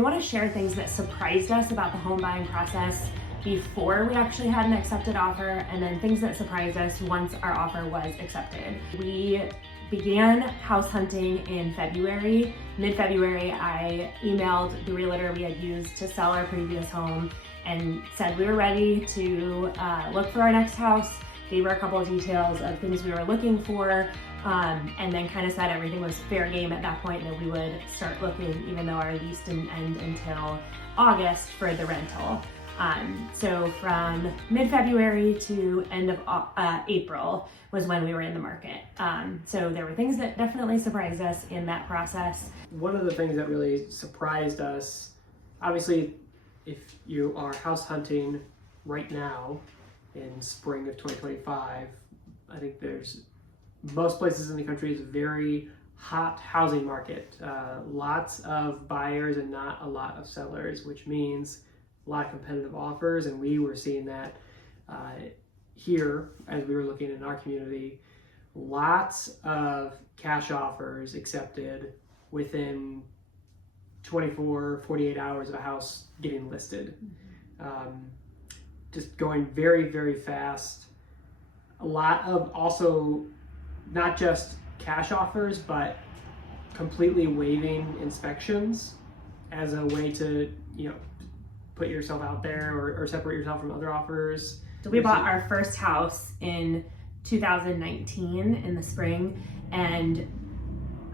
I want to share things that surprised us about the home buying process before we actually had an accepted offer, and then things that surprised us once our offer was accepted. We began house hunting in February. Mid-February, I emailed the realtor we had used to sell our previous home and said we were ready to look for our next house, gave her a couple of details of things we were looking for, and then kind of said everything was fair game at that point, that we would start looking even though our lease didn't end until August for the rental. So from mid-February to end of April was when we were in the market. So there were things that definitely surprised us in that process. One of the things that really surprised us, obviously, if you are house hunting right now in spring of 2025, I think there's most places in the country is a very hot housing market. Lots of buyers and not a lot of sellers, which means a lot of competitive offers, and we were seeing that here as we were looking in our community. Lots of cash offers accepted within 24, 48 hours of a house getting listed. Just going very, very fast. A lot of also not just cash offers, but completely waiving inspections as a way to, put yourself out there or separate yourself from other offers. So we bought our first house in 2019 in the spring, and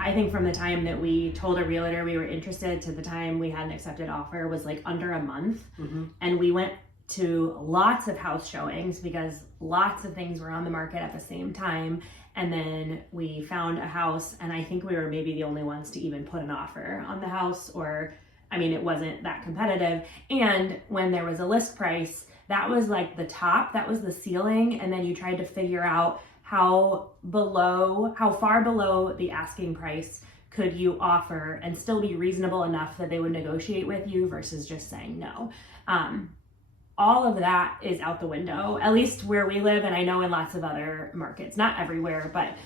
I think from the time that we told a realtor we were interested to the time we had an accepted offer was like under a month. And we went to lots of house showings because lots of things were on the market at the same time. And then we found a house, and I think we were maybe the only ones to even put an offer on the house, it wasn't that competitive. And when there was a list price, that was like the top, that was the ceiling. And then you tried to figure out how far below the asking price could you offer and still be reasonable enough that they would negotiate with you versus just saying no. All of that is out the window, at least where we live, and I know in lots of other markets, not everywhere, but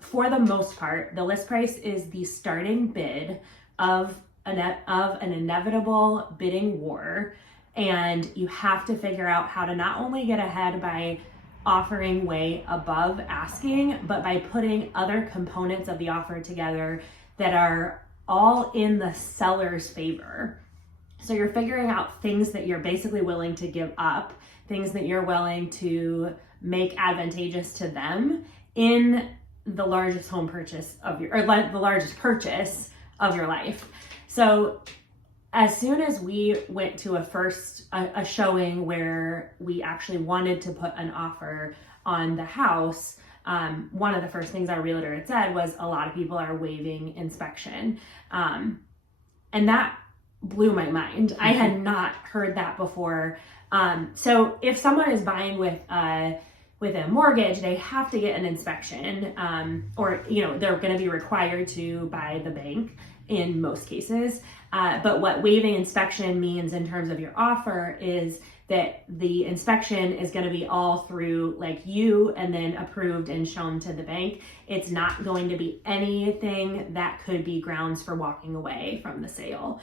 for the most part, the list price is the starting bid of an inevitable bidding war, and you have to figure out how to not only get ahead by offering way above asking, but by putting other components of the offer together that are all in the seller's favor. So you're figuring out things that you're basically willing to give up, things that you're willing to make advantageous to them in the largest home purchase the largest purchase of your life. So as soon as we went to a showing where we actually wanted to put an offer on the house, one of the first things our realtor had said was a lot of people are waiving inspection. And that blew my mind. I had not heard that before. So if someone is buying with a mortgage, they have to get an inspection, or they're going to be required to by the bank in most cases. But what waiving inspection means in terms of your offer is that the inspection is going to be all through like you and then approved and shown to the bank. It's not going to be anything that could be grounds for walking away from the sale.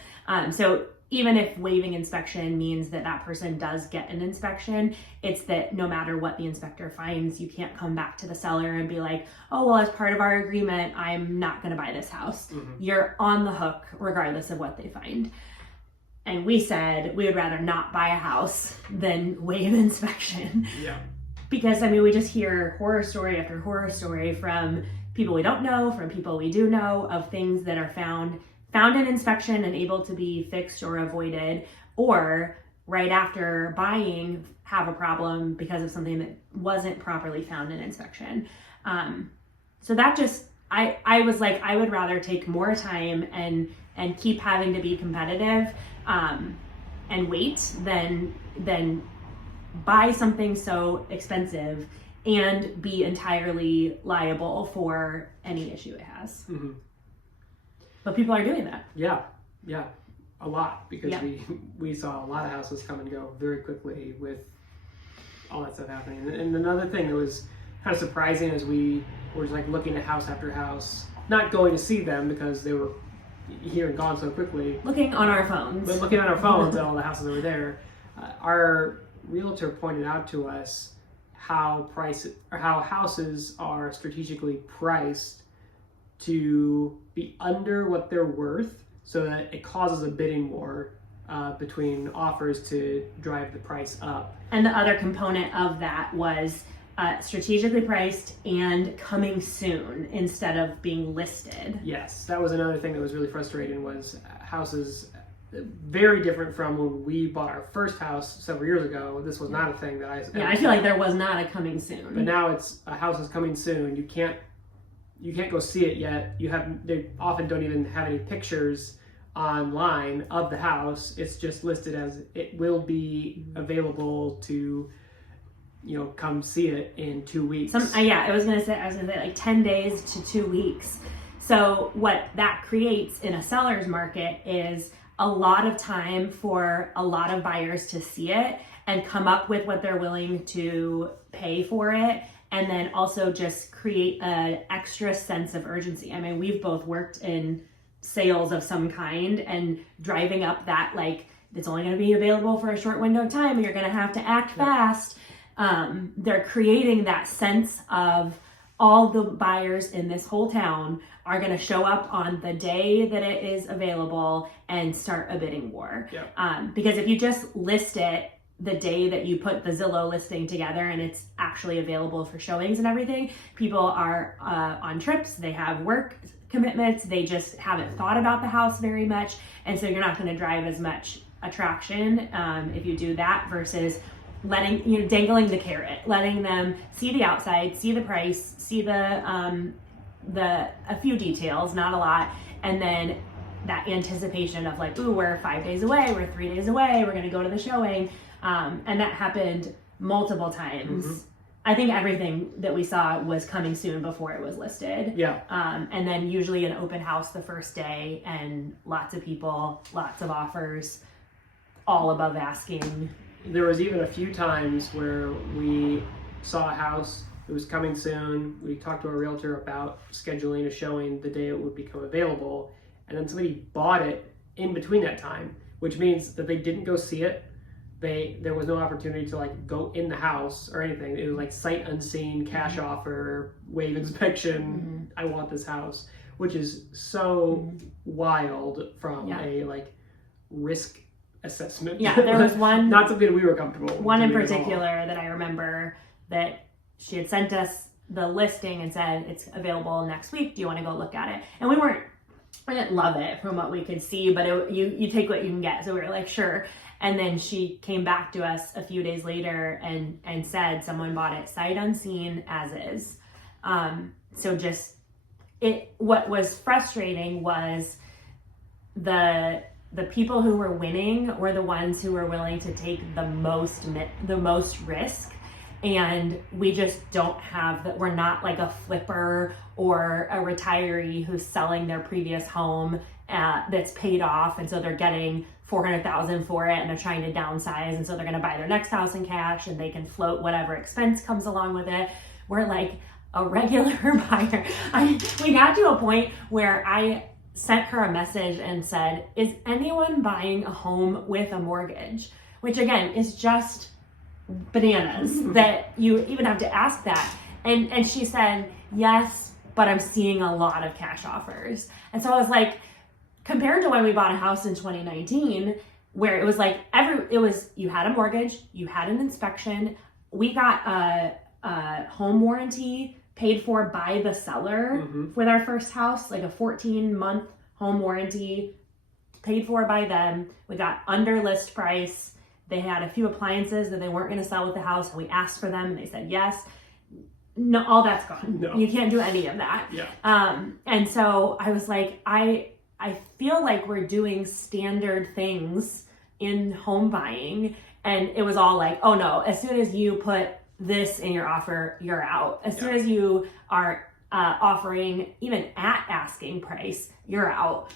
So even if waiving inspection means that that person does get an inspection, it's that no matter what the inspector finds, you can't come back to the seller and be like, oh, well, as part of our agreement, I'm not going to buy this house. You're on the hook regardless of what they find. And we said we would rather not buy a house than waive inspection. Yeah. Because we just hear horror story after horror story from people we don't know, from people we do know, of things that are found in inspection and able to be fixed or avoided, or right after buying have a problem because of something that wasn't properly found in inspection. So that just, I was like, I would rather take more time and keep having to be competitive and wait than buy something so expensive and be entirely liable for any issue it has. But people are doing that. Yeah, a lot, because we saw a lot of houses come and go very quickly with all that stuff happening. And another thing that was kind of surprising as we were like looking at house after house, not going to see them because they were here and gone so quickly. Looking on our phones. But looking at our phones at all the houses over there, our realtor pointed out to us how houses are strategically priced to be under what they're worth, so that it causes a bidding war between offers to drive the price up. And the other component of that was strategically priced and coming soon instead of being listed. Yes, that was another thing that was really frustrating, was houses very different from when we bought our first house several years ago. This was not a thing that I feel like there was not a coming soon. But now it's a house is coming soon. You can't go see it yet. They often don't even have any pictures online of the house. It's just listed as it will be available to, come see it in 2 weeks. I was gonna say like 10 days to 2 weeks. So what that creates in a seller's market is a lot of time for a lot of buyers to see it and come up with what they're willing to pay for it, and then also just create an extra sense of urgency. I mean, we've both worked in sales of some kind, and driving up that, like, it's only going to be available for a short window of time and you're going to have to act fast. They're creating that sense of all the buyers in this whole town are going to show up on the day that it is available and start a bidding war. Because if you just list it the day that you put the Zillow listing together and it's actually available for showings and everything, people are on trips, they have work commitments, they just haven't thought about the house very much, and so you're not going to drive as much attraction if you do that, versus dangling the carrot, letting them see the outside, see the price, see a few details, not a lot, and then that anticipation of like, ooh, we're 5 days away, we're 3 days away, we're going to go to the showing. And that happened multiple times. I think everything that we saw was coming soon before it was listed. And then usually an open house the first day, and lots of people, lots of offers, all above asking. There was even a few times where we saw a house, it was coming soon. We talked to our realtor about scheduling a showing the day it would become available, and then somebody bought it in between that time, which means that they didn't go see it. There was no opportunity to like go in the house or anything. It was like sight unseen, cash offer, wave inspection. I want this house, which is so wild from a like risk assessment. There was one, not something we were comfortable. One in particular that I remember that she had sent us the listing and said it's available next week. Do you want to go look at it? And I didn't love it from what we could see, but you take what you can get. So we were like, sure. And then she came back to us a few days later and said someone bought it sight unseen as is. So what was frustrating was the people who were winning were the ones who were willing to take the most risk. And we just don't have that. We're not like a flipper or a retiree who's selling their previous home that's paid off, and so they're getting $400,000 for it, and they're trying to downsize, and so they're going to buy their next house in cash, and they can float whatever expense comes along with it. We're like a regular buyer. We got to a point where I sent her a message and said, "Is anyone buying a home with a mortgage?" Which again is just bananas that you even have to ask that. And she said, "Yes, but I'm seeing a lot of cash offers." And so I was like, compared to when we bought a house in 2019, where it was like you had a mortgage, you had an inspection, we got a home warranty paid for by the seller with our first house, like a 14-month home warranty paid for by them. We got under list price. They had a few appliances that they weren't going to sell with the house, and we asked for them and they said yes. No, all that's gone. No. You can't do any of that. And so I was like, I feel like we're doing standard things in home buying, and it was all like, oh no, as soon as you put this in your offer, you're out. As soon as you are offering even at asking price, you're out.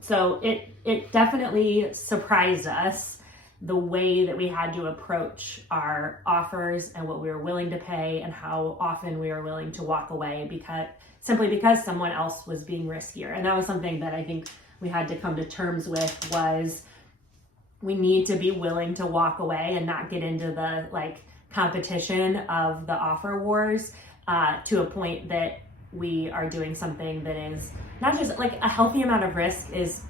So it definitely surprised us the way that we had to approach our offers and what we were willing to pay and how often we were willing to walk away because someone else was being riskier. And that was something that I think we had to come to terms with, was we need to be willing to walk away and not get into the competition of the offer wars to a point that we are doing something that is not just a healthy amount of risk is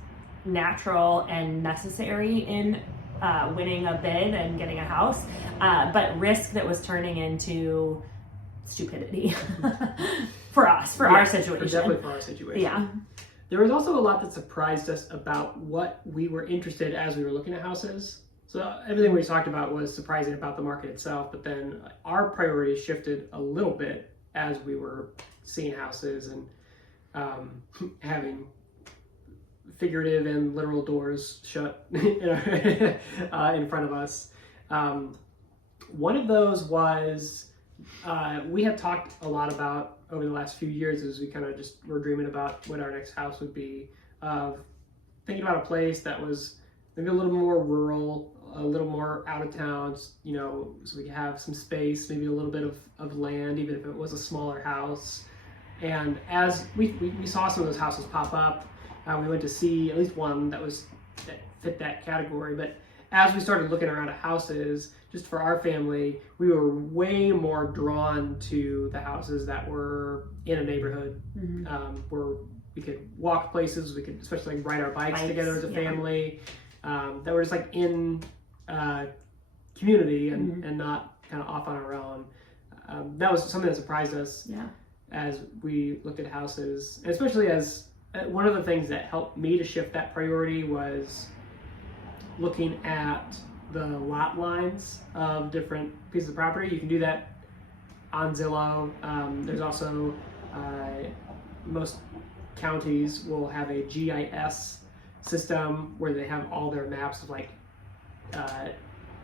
natural and necessary in winning a bid and getting a house, but risk that was turning into stupidity for us, for our situation. Definitely for our situation. Yeah. There was also a lot that surprised us about what we were interested as we were looking at houses. So everything we talked about was surprising about the market itself, but then our priorities shifted a little bit as we were seeing houses and having figurative and literal doors shut in front of us. One of those was we had talked a lot about over the last few years as we kind of just were dreaming about what our next house would be, of thinking about a place that was maybe a little more rural, a little more out of town, so we could have some space, maybe a little bit of land, even if it was a smaller house. And as we saw some of those houses pop up, we went to see at least one that fit that category. But as we started looking around at houses, just for our family, we were way more drawn to the houses that were in a neighborhood, where we could walk places, we could especially ride our bikes together as a family, that were just in community and not kind of off on our own. That was something that surprised us as we looked at houses, and especially as one of the things that helped me to shift that priority was looking at the lot lines of different pieces of property. You can do that on Zillow. There's also most counties will have a GIS system where they have all their maps of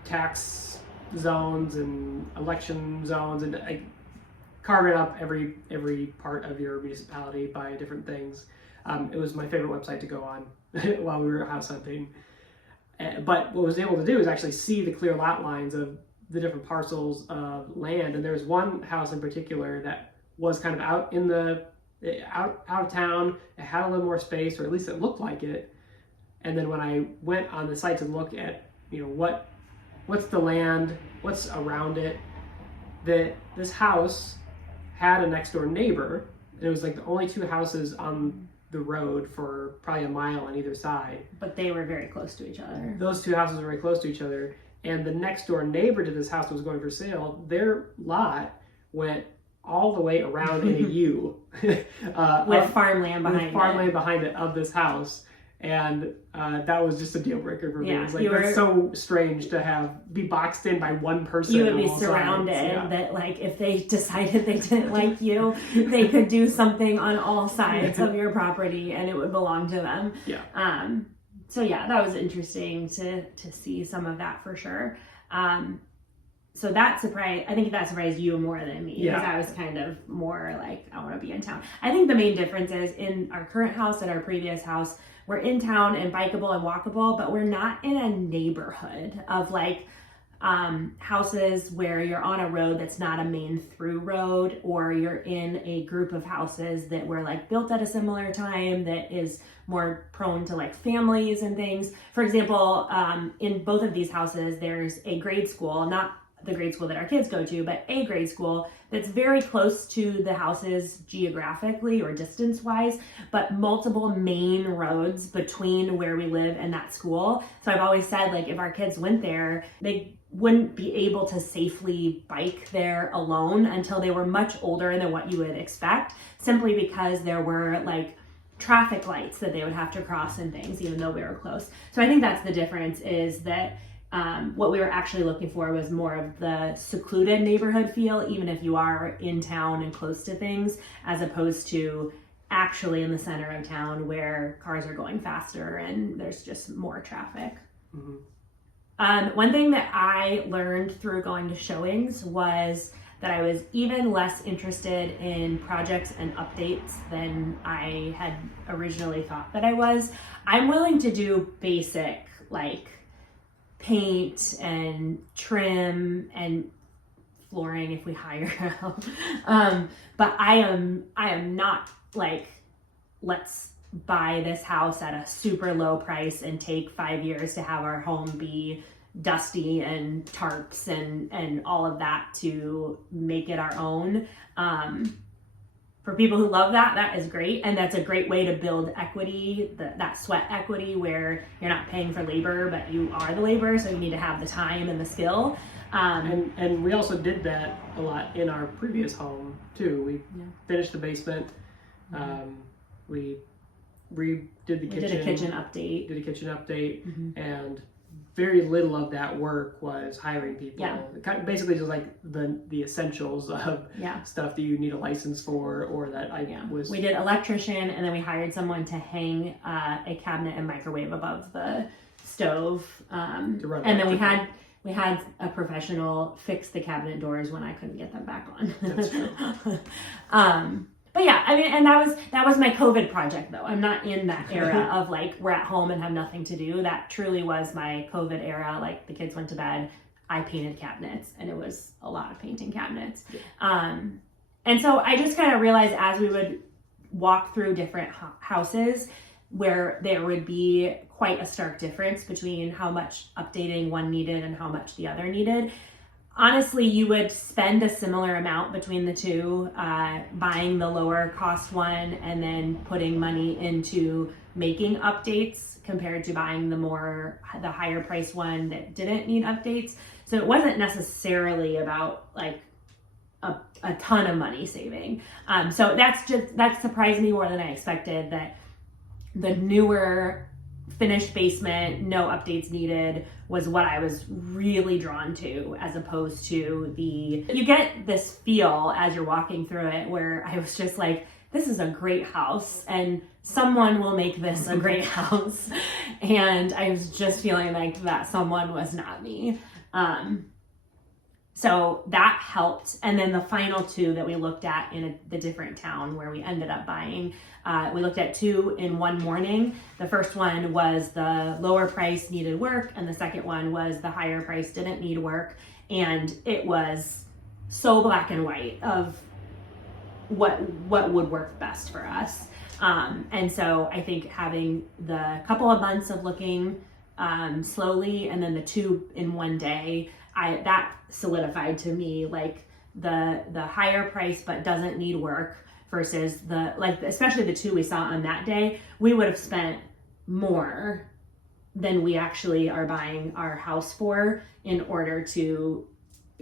tax zones and election zones, and carving up every part of your municipality by different things. It was my favorite website to go on while we were house hunting. But what I was able to do is actually see the clear lot lines of the different parcels of land. And there was one house in particular that was kind of out of town. It had a little more space, or at least it looked like it. And then when I went on the site to look at, what's the land, what's around it, this house had a next door neighbor. And it was the only two houses on the road for probably a mile on either side. But they were very close to each other. Those two houses were very close to each other. And the next door neighbor to this house that was going for sale, their lot went all the way around in a U. With farmland behind it of this house. And that was just a deal breaker for me. Yeah, It was that's so strange to be boxed in by one person. You would be surrounded that if they decided they didn't like you, they could do something on all sides of your property and it would belong to them. Yeah. So yeah, that was interesting to see some of that for sure. So I think that surprised you more than me, because I was kind of more I want to be in town. I think the main difference is in our current house and our previous house, we're in town and bikeable and walkable, but we're not in a neighborhood of houses where you're on a road that's not a main through road, or you're in a group of houses that were built at a similar time that is more prone to families and things. For example, in both of these houses, there's a grade school, not the grade school that our kids go to, but a grade school that's very close to the houses geographically or distance wise, but multiple main roads between where we live and that school. So I've always said, if our kids went there, they wouldn't be able to safely bike there alone until they were much older than what you would expect, simply because there were traffic lights that they would have to cross and things, even though we were close. So I think that's the difference, is that what we were actually looking for was more of the secluded neighborhood feel, even if you are in town and close to things, as opposed to actually in the center of town where cars are going faster and there's just more traffic. Mm-hmm. One thing that I learned through going to showings was that I was even less interested in projects and updates than I had originally thought that I was. I'm willing to do basic, paint and trim and flooring if we hire help. But I am not like, let's buy this house at a super low price and take 5 years to have our home be dusty and tarps and all of that to make it our own. For people who love that, that is great. And that's a great way to build equity, that sweat equity where you're not paying for labor, but you are the labor. So you need to have the time and the skill. And we also did that a lot in our previous home too. We finished the basement. We redid the kitchen. Did a kitchen update. And very little of that work was hiring people. Basically just like the essentials of stuff that you need a license for, or that was. We did electrician, and then we hired someone to hang a cabinet and microwave above the stove. And then we had a professional fix the cabinet doors when I couldn't get them back on. That's true. But yeah, I mean, and that was my COVID project though. I'm not in that era of like, we're at home and have nothing to do. That truly was my COVID era. Like the kids went to bed, I painted cabinets, and it was a lot of painting cabinets. And so I just kind of realized as we would walk through different houses where there would be quite a stark difference between how much updating one needed and how much the other needed. Honestly, you would spend a similar amount between the two, buying the lower cost one and then putting money into making updates compared to buying the higher price one that didn't need updates. So it wasn't necessarily about like a ton of money saving. So that surprised me more than I expected, that the newer finished basement, no updates needed, was what I was really drawn to, as opposed to you get this feel as you're walking through it where I was just like, this is a great house and someone will make this a great house. And I was just feeling like that someone was not me. So that helped. And then the final two that we looked at in the different town where we ended up buying, we looked at two in one morning. The first one was the lower price needed work, and the second one was the higher price didn't need work. And it was so black and white of what would work best for us. And so I think having the couple of months of looking slowly, and then the two in one day, that solidified to me like the higher price but doesn't need work versus especially the two we saw on that day, we would have spent more than we actually are buying our house for in order to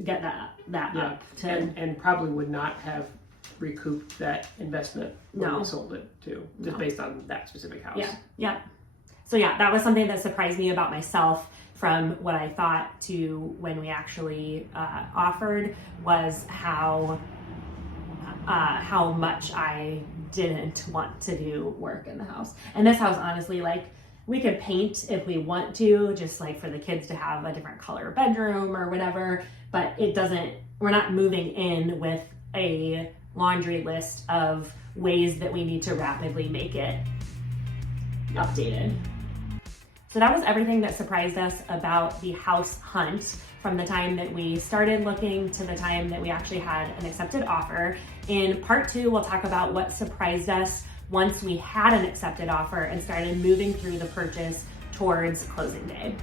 get that up to, and probably would not have recouped that investment when we sold it too, just based on that specific house. So that was something that surprised me about myself from what I thought to when we actually offered, was how much I didn't want to do work in the house. And this house, honestly, like, we could paint if we want to, just like for the kids to have a different color bedroom or whatever, but we're not moving in with a laundry list of ways that we need to rapidly make it updated. So that was everything that surprised us about the house hunt from the time that we started looking to the time that we actually had an accepted offer. In part 2, we'll talk about what surprised us once we had an accepted offer and started moving through the purchase towards closing day.